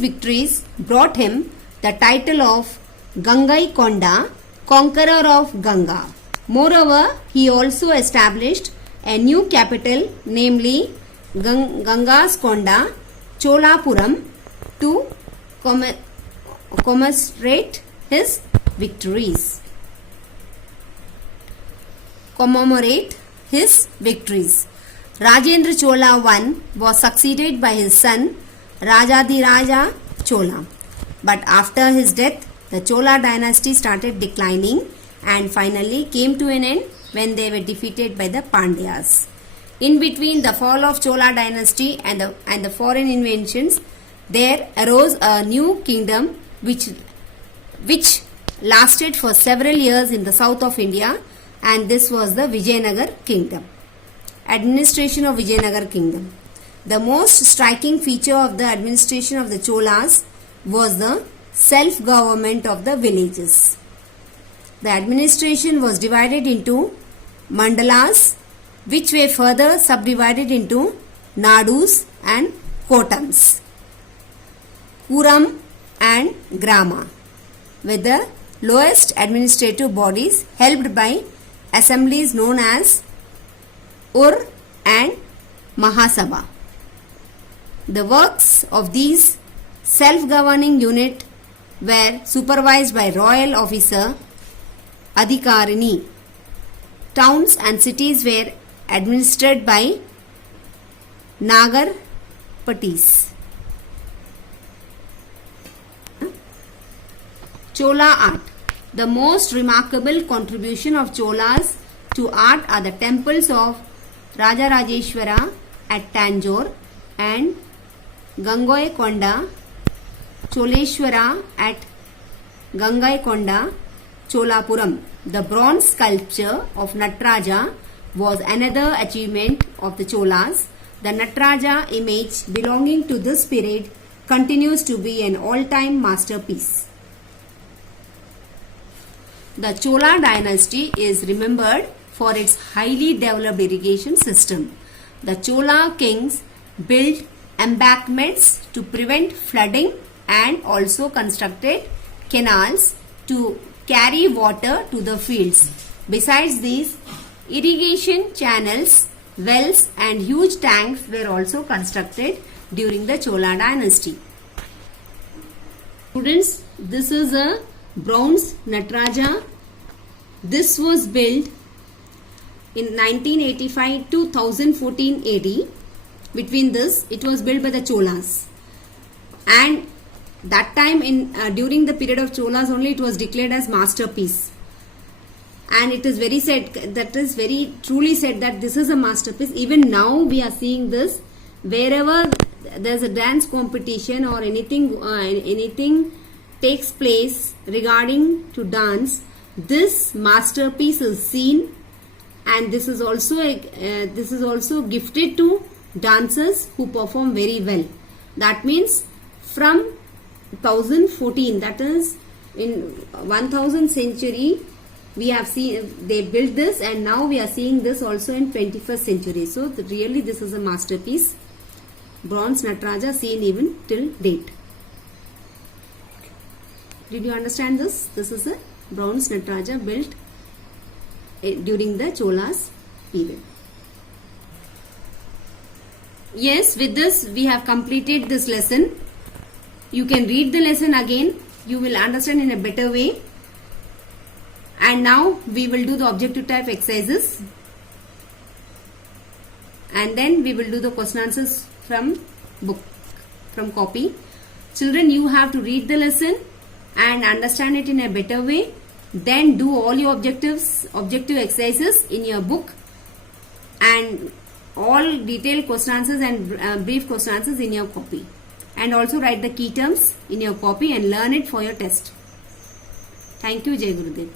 victories brought him the title of Gangai Konda, conqueror of Ganga. Moreover, he also established a new capital, namely Ganga's Konda, Cholapuram, to commemorate his victories. Rajendra Chola I was succeeded by his son Rajadiraja Chola. But after his death, the Chola dynasty started declining and finally came to an end when they were defeated by the Pandyas. In between the fall of Chola dynasty and the foreign invasions, there arose a new kingdom which lasted for several years in the south of India, and this was the Vijayanagar kingdom. Administration of Vijayanagar kingdom. The most striking feature of the administration of the Cholas was the self-government of the villages. The administration was divided into mandalas, which were further subdivided into nadus and kotams, kuram and grama, with the lowest administrative bodies helped by assemblies known as Ur and Mahasabha. The works of these self-governing units were supervised by royal officer Adhikarini. Towns and cities were administered by Nagar Patis. Chola art. The most remarkable contribution of Cholas to art are the temples of Rajarajeshwara at Tanjore and Gangai Konda, Choleshwara at Gangai Konda, Cholapuram. The bronze sculpture of Nataraja was another achievement of the Cholas. The Nataraja image belonging to this period continues to be an all-time masterpiece. The Chola dynasty is remembered for its highly developed irrigation system. The Chola kings built embankments to prevent flooding and also constructed canals to carry water to the fields. Besides these, irrigation channels, wells and huge tanks were also constructed during the Chola dynasty. Students, this is a bronze Nataraja. This was built in 1985 to 1014 AD. Between this, it was built by the Cholas, and that time during the period of Cholas only it was declared as masterpiece, and it is very truly said that this is a masterpiece. Even now we are seeing this wherever there is a dance competition or anything takes place regarding to dance, this masterpiece is seen, and this is also gifted to dancers who perform very well. That means from 1014, that is in 1000th century, we have seen they built this, and now we are seeing this also in 21st century. So really this is a masterpiece, bronze Nataraja, seen even till date. Did you understand this? This is a bronze Nataraja built during the Cholas period. Yes, with this we have completed this lesson. You can read the lesson again. You will understand in a better way. And now we will do the objective type exercises. And then we will do the question answers from book, from copy. Children, you have to read the lesson and understand it in a better way. Then do all your objective exercises in your book, and all detailed question answers and brief question answers in your copy. And also write the key terms in your copy and learn it for your test. Thank you. Jai Gurudev.